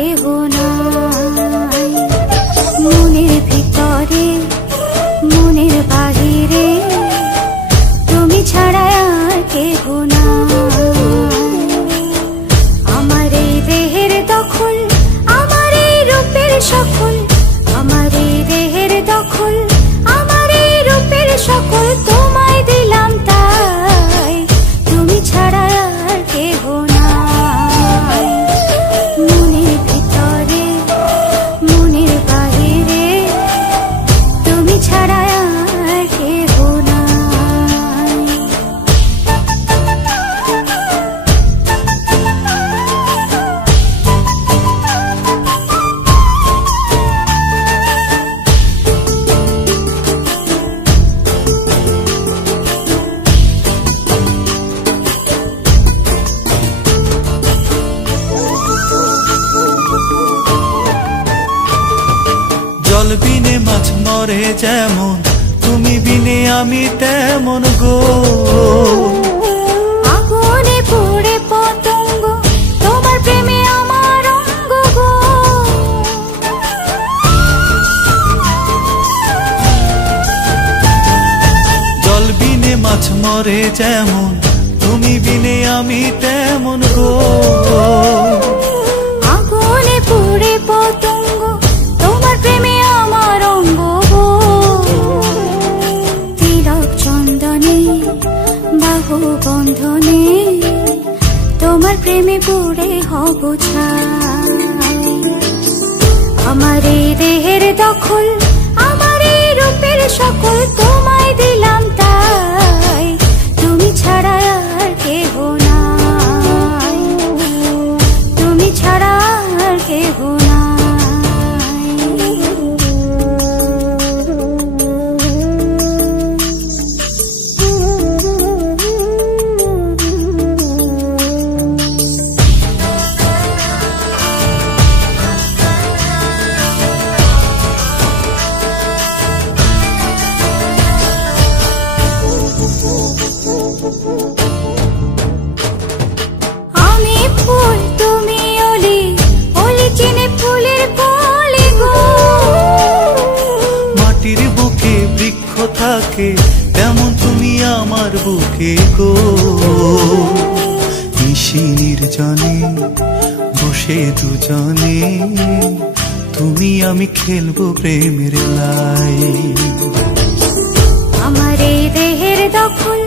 কেহ নাই। মনের ভিতরে মনের বাহিরে তুমি ছাড়া আর কেহ নাই। আমার এই দেহের দখল, আমার এই রূপের সকল, আমার এই দেহের দখল, আমার এই রূপের সকল তোমায় দিলাম তাই, তুমি ছাড়া আর কেহ নাই। মনের ভিতরে মনের বাহিরে তুমি ছাড়া আর কেহ নাই। জল বিনে মাছ মরে যেমন, তুমি বিনে আমি তেমন গো। আগুনে পুড়ে পতঙ্গ, তোমার প্রেমে আমার অঙ্গ গো। জল বিনে মাছ মরে যেমন, তুমি বিনে আমি তেমন গো। আগুনে পুড়ে পতঙ্গ, তোমার প্রেমে আমার অঙ্গ গো। তিলক চন্দনে বাহু বন্ধনে তোমার প্রেমে পুড়ে হব ছাই। আমার এই দেহের দখল, আমার এই রূপের সকল তোমায় দিলাম তাই, তুমি ছাড়া আর কেহ নাই, তুমি ছাড়া আর কেহ নাই। আমি ফুল তুমি অলি, অলি চিনে ফুলের কলি গো। মাটির বুকে বৃক্ষ থাকে তেমন তুমি আমার বুকে গো। নিশি নির্জনে বসে দুজনে তুমি আমি খেলবো প্রেমের লাই। আমার এই দেহের দখল,